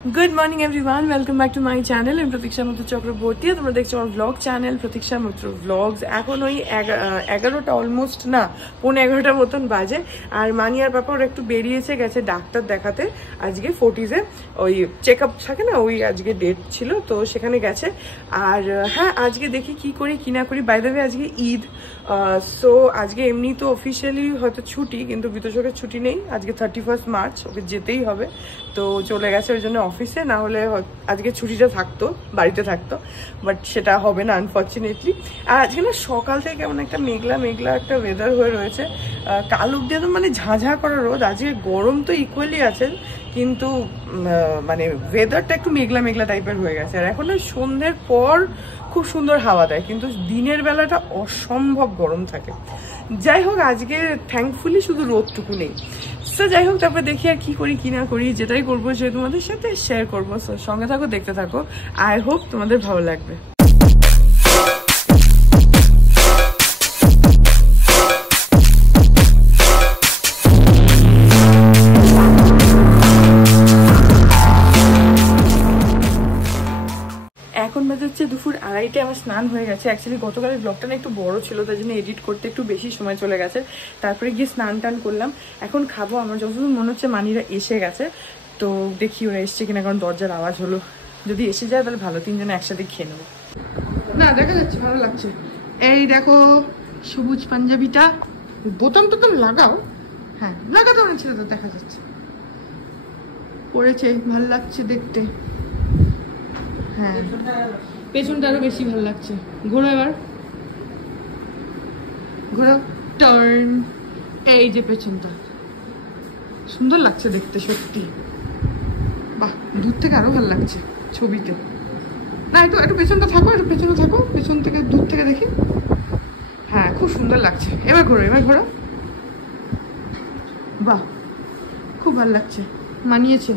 Good morning everyone, welcome back to my channel. আমি প্রতীক্ষা মিত্র চক্রবর্তী। তোমরা দেখছো আমার ব্লগ চ্যানেল প্রতীক্ষা মিত্র ব্লগস। এখন ওই 11টা অলমোস্ট না 11:15 মতন বাজে। আর মানি আর পাপা ওরা একটু বেরিয়েছে, গেছে ডাক্তার দেখাতে। আজকে 40s-এ ওই চেক আপ থাকে না, ওই আজকে ডেট ছিল, তো সেখানে গেছে। আর হ্যাঁ, আজকে দেখি কি করি কি না করি। বাই দ্য ওয়ে আজকে ঈদ, সো আজকে এমনি তো অফিসিয়ালি হয়তো ছুটি, কিন্তু বিতোষকের ছুটি নেই। আজকে 31 মার্চ, ওকে যেতেই হবে, তো চলে গেছে ওই জন্য অফিসে। না হলে আজকে ছুটিটা থাকতো, বাড়িতে থাকতো, বাট সেটা হবে না আনফর্চুনেটলি। আর আজকে না সকাল থেকে কেমন একটা মেঘলা মেঘলা একটা ওয়েদার হয়ে রয়েছে। কাল অব্দি একদম মানে ঝাঁঝা করা রোদ। আজকে গরম তো ইকুয়ালি আছে, কিন্তু মানে ওয়েদারটা একটু মেঘলা মেঘলা টাইপের হয়ে গেছে। আর এখন সন্ধ্যের পর খুব সুন্দর হাওয়া দেয়, কিন্তু দিনের বেলাটা অসম্ভব গরম থাকে। যাই হোক, আজকে থ্যাঙ্কফুলি শুধু রোদটুকু নেই। সো যাই হোক, তারপরে দেখি আর কি করি কি না করি। যেটাই করবো সে তোমাদের সাথে শেয়ার করবো। সো সঙ্গে থাকো, দেখতে থাকো। আই হোপ তোমাদের ভালো লাগবে। এখন বাজে হচ্ছে দুপুর 2:30। আমার স্নান হয়ে গেছে। অ্যাকচুয়ালি গতকালের ব্লগটা না একটু বড় ছিল, তার জন্য এডিট করতে একটু বেশি সময় চলে গেছে। তারপরে গিয়ে স্নান টান করলাম। এখন খাবো। আমার যতদূর মনে হচ্ছে মানিরা এসে গেছে, তো দেখি ওরা এসছে কিনা, কারণ দরজার আওয়াজ হলো। যদি এসে যায় তাহলে ভালো, তিনজনে একসাথে খেয়ে নেবো। না, দেখা যাচ্ছে, ভালো লাগছে। এই দেখো সবুজ পাঞ্জাবিটা, বোতাম টোতাম লাগাও। হ্যাঁ, লাগাতে অনেক ছিল, তো দেখা যাচ্ছে পড়েছে, ভালো লাগছে দেখতে। হ্যাঁ, পেছনটা আরো বেশি ভালো লাগছে। ঘোরো, এবার ঘোরো, টার্ন। এই যে পেছনটা সুন্দর লাগছে দেখতে, সত্যি। বাহ, দূর থেকে আরো ভালো লাগছে ছবিতে। না, একটু পেছনটা থাকো, একটু পেছনে থাকো, পেছন থেকে দূর থেকে দেখি। হ্যাঁ, খুব সুন্দর লাগছে। এবার ঘোরো, এবার ঘোরো। বাহ, খুব ভালো লাগছে, মানিয়েছে।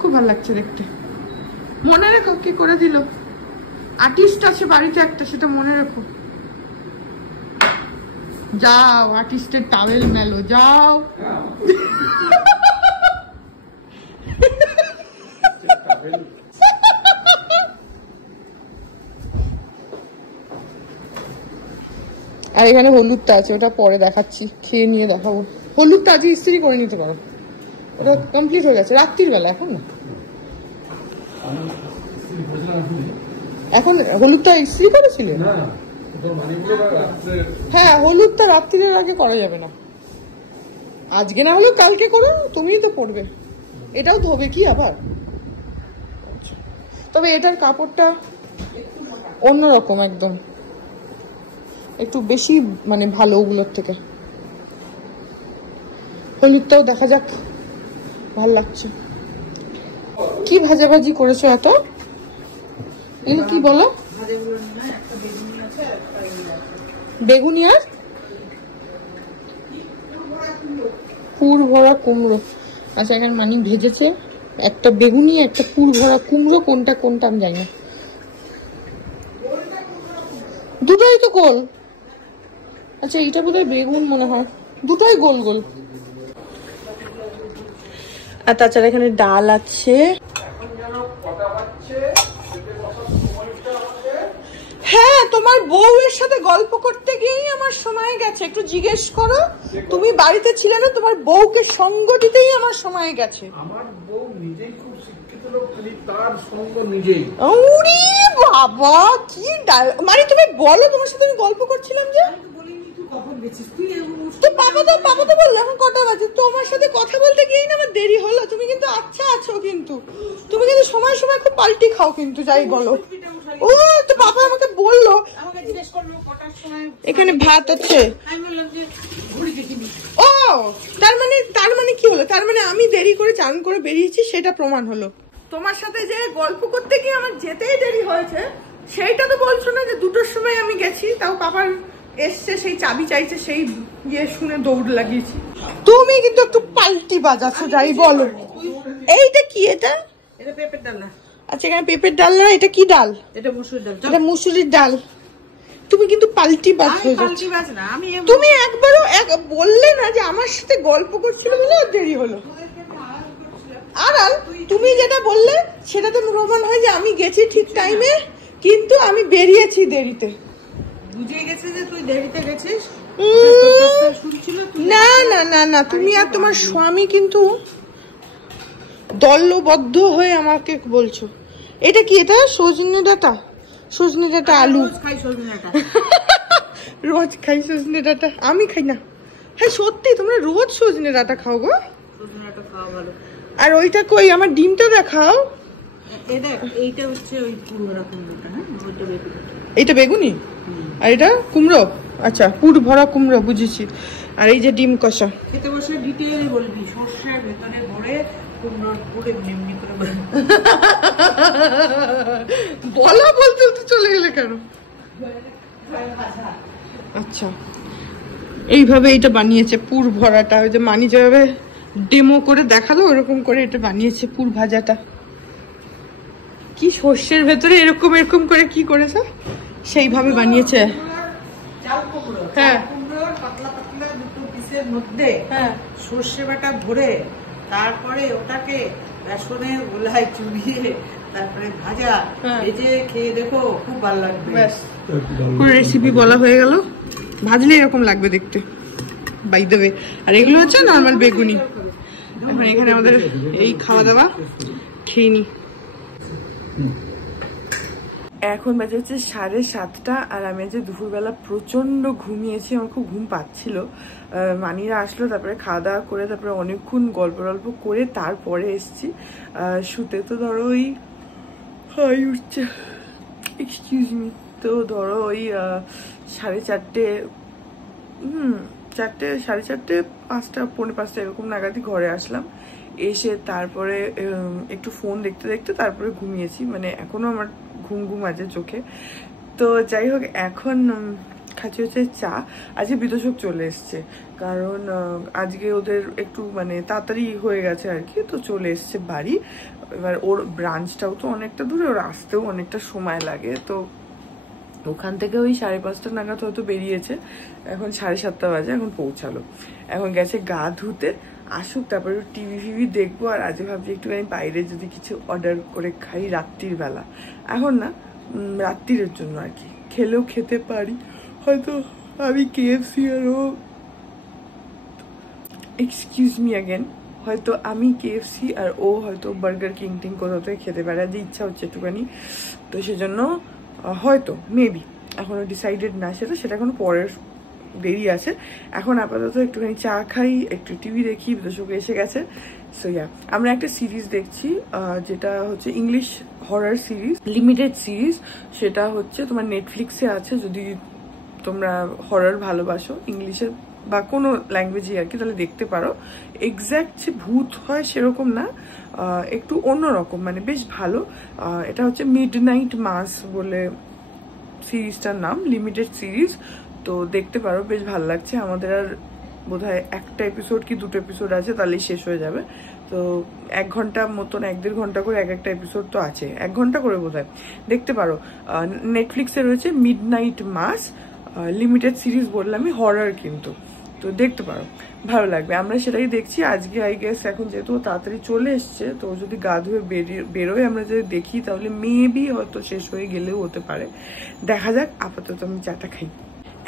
খুব ভালো লাগছে দেখতে। মনে রেখো কি করে দিল, আর্টিস্ট আছে বাড়িতে একটা, সেটা মনে রেখো। যাও, আর্টিস্টের টাওয়েল মেলো, যাও। আর এখানে হলুদটা আছে, ওটা পরে দেখাচ্ছি, খেয়ে নিয়ে দেখাবো। হলুদটা আজকে ইস্ত্রি করে নিতে পারো, ওটা কমপ্লিট হয়ে গেছে রাত্রির বেলা। এখন না, এখন হলুদটা ইস্ত্রি করেছিলে? হ্যাঁ, হলুদটা রাত্রির আগে করা যাবে না। আজকে না হলেও কালকে করো, তুমিই তো পড়বে। এটাও ধোবে কি আবার? তবে এটার কাপড়টা অন্যরকম, একদম একটু বেশি মানে ভালো ওগুলোর থেকে। হলুদটাও দেখা যাক, ভাল লাগছে। কি ভাজাভাজি করেছো এত? এগুলো কি বলো? বেগুনি আর পুর ভরা কুমড়ো। আচ্ছা, এখানে মানি ভেজেছে একটা বেগুনি, একটা পুর ভরা কুমড়ো। কোনটা কোনটা আমি জানি না, দুটোই তো গোল। আচ্ছা, এইটা বোধহয় বেগুন মনে হয়, দুটোই গোল গোল। আর তাছাড়া এখানে ডাল আছে। হ্যাঁ, তোমার বউয়ের সাথে গল্প করতে গিয়েই আমার সময় গেছে। একটু জিজ্ঞেস করো, তুমি বাড়িতে ছিলে না, তোমার বউকে সঙ্গ দিতেই আমার সময় গেছে। আমার বউ নিজেই খুব শিক্ষিত লোক, খালি তার সঙ্গ নিজেই। ওরে বাবা, কি মানে তুমি বলো, তোমার সাথে আমি গল্প করছিলাম যে। তো পাপা তো বললো এখন কটা বাজে। তোমার সাথে কথা বলতে গিয়েই না আমার দেরি হলো। তুমি কিন্তু আচ্ছা আছো, কিন্তু তুমি কিন্তু সময় সময় খুব পাল্টি খাও, কিন্তু যাই বলো। ও তো পাপা আমাকে বললো, এখানে ভাত আছে। ও তার মানে কি হলো? তার মানে আমি দেরি করে চান করে বেরিয়েছি, সেটা প্রমাণ হলো। তোমার সাথে যে গল্প করতে গিয়ে আমার যেতেই দেরি হয়েছে, সেইটা তো বলছো না যে 2টোর সময় আমি গেছি। তাও পাপার এসছে, সেই চাবি চাইছে, সেই ইয়ে শুনে দৌড় লাগিয়েছি। তুমি কিন্তু একটু পাল্টি বাজাচ্ছো, যাই বলো। এইটা কি? এটা পেঁপের ডাল না। আচ্ছা, এখানে পেঁপের ডাল না, এটা কি ডাল? এটা মুসুরির ডাল। এটা মুসুরির ডাল। তুমি কিন্তু পাল্টি বাজ হয়ে যাচ্ছে। তুমি একবারও বললে না যে আমার সাথে গল্প করছিল বলে দেরি হলো। আড়াল তুমি যেটা বললে সেটা তো প্রমাণ হয় যে আমি গেছি ঠিক টাইমে, কিন্তু আমি বেরিয়েছি দেরিতে। বুঝে গেছে যে তুই দেরিতে গেছিস। না না না না, তুমি আর তোমার স্বামী কিন্তু দলবদ্ধ হয়ে আমাকে বলছো। এটা কি? এটা সজনে ডাঁটা, সজনে ডাঁটা আলু। রোজ খাই সজনে ডাঁটা। রোজ খাই সজনে ডাঁটা? আমি খাই না। হ্যাঁ সত্যি, তোমরা রোজ সজনে ডাঁটা খাও গো? সজনে ডাঁটা খাওয়া ভালো। আর ওইটা কই, আমার ডিমটা দেখাও। এইটা হচ্ছে ওই পুরো রকম ডাঁটা। হ্যাঁ, ওইটা বেগুনি। এইটা বেগুনি আর এটা কুমড়ো। আচ্ছা, পুর ভরা কুমড়ো, বুঝেছি। আর এই যে ডিম কষা। খেতে বসে ডিটেইলে বলবি সর্ষের ভেতরে ভরে কুমড়োর পুরে এমনি করে বলা বলতে বলতে চলে গেলে কেন? আচ্ছা, এইভাবে এটা বানিয়েছে পুর ভরাটা। ওই যে মানি যেভাবে ডেমো করে দেখালো ওরকম করে এটা বানিয়েছে পুর ভাজাটা। কি সর্ষের ভেতরে এরকম এরকম করে কি করেছে সেইভাবে বানিয়েছে। চাল কুমড়ো, হ্যাঁ, কুমড়োর পাতলা পাতলা দুটো পিসের মধ্যে হ্যাঁ সর্ষে বাটা ভরে তারপরে ওটাকে বেসনের গোলায় চুবিয়ে তারপরে ভাজা ভেজে খেয়ে দেখো, খুব ভালো লাগবে। ব্যাস, পুরো রেসিপি বলা হয়ে গেল। ভাজলে এরকম লাগবে দেখতে, বাই দ্য ওয়ে। আর এগুলো হচ্ছে নর্মাল বেগুনি। এখন এখানে আমাদের এই খাওয়া দাওয়া খেয়ে নি। এখন বাজে হচ্ছে 7:30, আর আমি আজ দুপুরবেলা প্রচন্ড ঘুমিয়েছি, আমার খুব ঘুম পাচ্ছিল। মানিরা আসলো, তারপরে খাওয়া দাওয়া করে তারপরে অনেকক্ষণ গল্প করে তারপরে এসছি শুতে। তো ধরো ওই হাই উঠছে, এক্সকিউজ মি। তো ধরো ওই 4:30, 4:30, 4:30, 5টা, 4:45 এরকম নাগাদই ঘরে আসলাম। এসে তারপরে একটু ফোন দেখতে দেখতে তারপরে ঘুমিয়েছি। মানে এখনো আমার ঘুম আছে চোখে। তো যাই হোক, এখন খাচ্ছি হচ্ছে চা। আজকে বিতোষক চলে এসছে, কারণ আজকে ওদের একটু মানে তাড়াতাড়ি হয়ে গেছে আর কি, তো চলে এসছে বাড়ি। এবার ওর ব্রাঞ্চটাও তো অনেকটা দূরে, ওর আসতেও অনেকটা সময় লাগে। তো ওখান থেকে ওই 5:30 নাগাদ হয়তো বেরিয়েছে, এখন 7:30 বাজে, এখন পৌঁছালো। এখন গেছে গা ধুতে, আসুক তারপরে টিভি দেখবো। আর আজ ভাবছি একটুখানি বাইরে যদি কিছু অর্ডার করে খাই রাত্রির বেলা। এখন না, রাত্রিরের জন্য আর কি, খেলেও খেতে পারি। হয়তো আমি KFC আর ও, এক্সকিউজ মি অ্যাগেন, হয়তো আমি KFC আর ও হয়তো বার্গার কিং কোথাও থেকে খেতে পারে, যে ইচ্ছা হচ্ছে একটুখানি। তো সেজন্য হয়তো মেবি, এখনো ডিসাইডেড না সেটা এখনো পরের দেরি আছে। এখন আপাতত একটুখানি চা খাই, একটু টিভি দেখি, বিতোষক এসে গেছে। সো ইয়া, আমরা একটা সিরিজ দেখছি যেটা হচ্ছে English horror series, limited series. সেটা হচ্ছে তোমার নেটফ্লিক্সে আছে, যদি তোমরা হরর ভালোবাসো ইংলিশে বা কোনো ল্যাঙ্গুয়েজই আর কি, তাহলে দেখতে পারো। এক্স্যাক্ট যে ভূত হয় সেরকম না, একটু অন্যরকম, মানে বেশ ভালো। এটা হচ্ছে মিডনাইট মাস বলে সিরিজটার নাম, লিমিটেড সিরিজ। তো দেখতে পারো, বেশ ভালো লাগছে। আমাদের আর বোধহয় একটা এপিসোড কি 2টো এপিসোড আছে, তাহলেই শেষ হয়ে যাবে। তো 1 ঘন্টা মতন, 1-1.5 ঘন্টা করে একটা এপিসোড তো আছে, 1 ঘন্টা করে বোধহয়। দেখতে পারো, নেটফ্লিক্সে রয়েছে মিডনাইট মাস, লিমিটেড সিরিজ বললামই, হরর কিন্তু। তো দেখতে পারো, ভালো লাগবে। আমরা সেটাই দেখছি আজকে। আই গেস এখন যেহেতু তাড়াতাড়ি চলে এসছে, তো যদি গা ধুয়ে বেরোয় আমরা যদি দেখি, তাহলে মেবি হয়তো শেষ হয়ে গেলেও হতে পারে, দেখা যাক। আপাতত আমি চাটা খাই।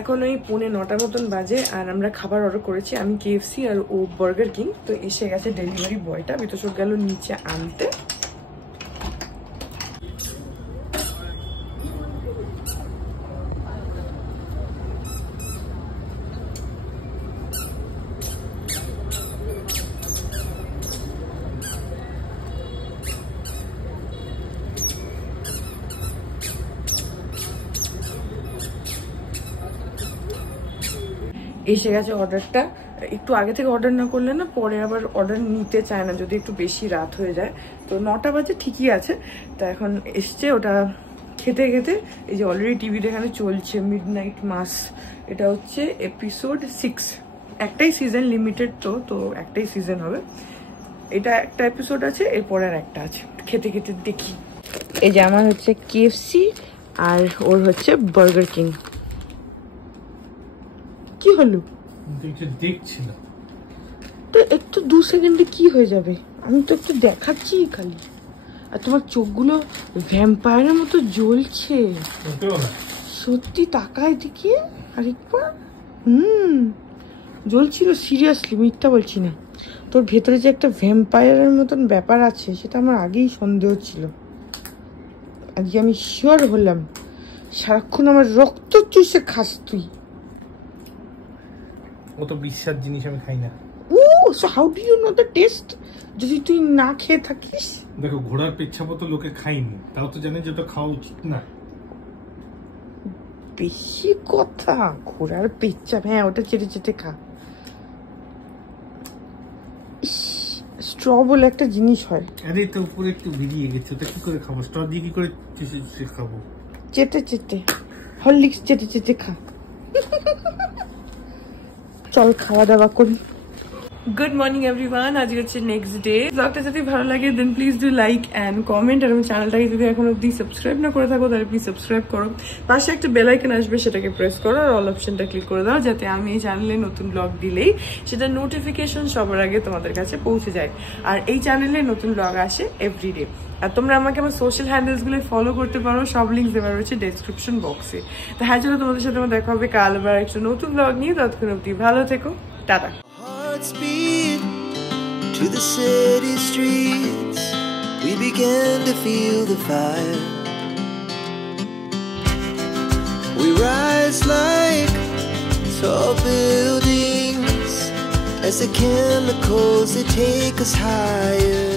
এখন ওই 9:45 মতন বাজে, আর আমরা খাবার অর্ডার করেছি, আমি KFC আর ও বার্গার কিং। তো এসে গেছে ডেলিভারি বয়টা, বিতোষক গেল নিচে আনতে। এসে গেছে অর্ডারটা। একটু আগে থেকে অর্ডার না করলে না পরে আবার অর্ডার নিতে চায় না, যদি একটু বেশি রাত হয়ে যায়। তো 9টা বাজে ঠিকই আছে। তো এখন এসছে ওটা খেতে খেতে। এই যে অলরেডি টিভিতে এখানে চলছে মিডনাইট মাস, এটা হচ্ছে এপিসোড 6। একটাই সিজন, লিমিটেড তো একটাই সিজন হবে। এটা একটা এপিসোড আছে, এরপরে আর একটা আছে। খেতে খেতে দেখি। এই যে আমার হচ্ছে KFC আর ওর হচ্ছে বার্গার কিং। কি হলো? দেখছিলাম। তো একটু 2 সেকেন্ডে কি হয়ে যাবে? আমি তো একটু দেখাচ্ছি খালি, আর তোমার চোখগুলো ভ্যাম্পায়ারের মতো জ্বলছে। সত্যি তাকায় দিকে আরেকবার। জ্বলছিল সিরিয়াসলি, মিথ্যা বলছি না। তোর ভেতরে যে একটা ভ্যাম্পায়ারের মতন ব্যাপার আছে সেটা আমার আগেই সন্দেহ ছিল, আজকে আমি শিওর হলাম। সারাক্ষণ আমার রক্ত চুষে খাস তুই। অত বিশ্বাস জিনিস আমি খাই না। So how do you know the taste? যদি তুই না খেয়ে থাকিস। দেখো, ঘোড়ার পেচ্ছাপ তো লোকে খাইনি, তাও তো জানে যে ওটা খাওয়া উচিত না। বেশি কথা। ঘোড়ার পেচ্ছাপ, হ্যাঁ ওটা চেটে চেটে খা। স্ট্র বলে একটা জিনিস হয়। আরে তো উপরে একটু বেরিয়ে গেছে, ওটা কি করে খাবো? স্ট্র দিয়ে কি করে খাবো? চেটে চেটে, হরলিক্স চেটে চেটে খা। চল খাওয়া দাওয়া করি। গুড মর্নিং এভরিওয়ান, আজকে হচ্ছে নেক্সট ডে। ব্লগটা যদি ভালো লাগে দেন please do like and comment, আর আমার চ্যানেলটাকে যদি এখন অব্দি সাবস্ক্রাইব না করে থাকো তাহলে প্লিজ সাবস্ক্রাইব করো। পাশে একটা বেল আইকন আসবে, সেটাকে প্রেস করো আর অল অপশনটা ক্লিক করে দাও, যাতে আমি এই চ্যানেলে নতুন ব্লগ দিলেই সেটা নোটিফিকেশন সবার আগে তোমাদের কাছে পৌঁছে যায়। আর এই চ্যানেলে নতুন ব্লগ আসে এভরিডে। আর তোমরা আমাকে আমার সোশ্যাল হ্যান্ডেলসগুলো ফলো করতে পারো, সব লিঙ্ক দেওয়া রয়েছে ডেসক্রিপশন বক্সে। তো হ্যাঁ, চলো তোমাদের সাথে আমার দেখা হবে কাল আবার একটা নতুন ব্লগ নিয়ে। ততক্ষণ অব্দি ভালো থেকো, tata. Speed to the city streets, we began to feel the fire. We rise like tall buildings as the chemicals, they take us higher.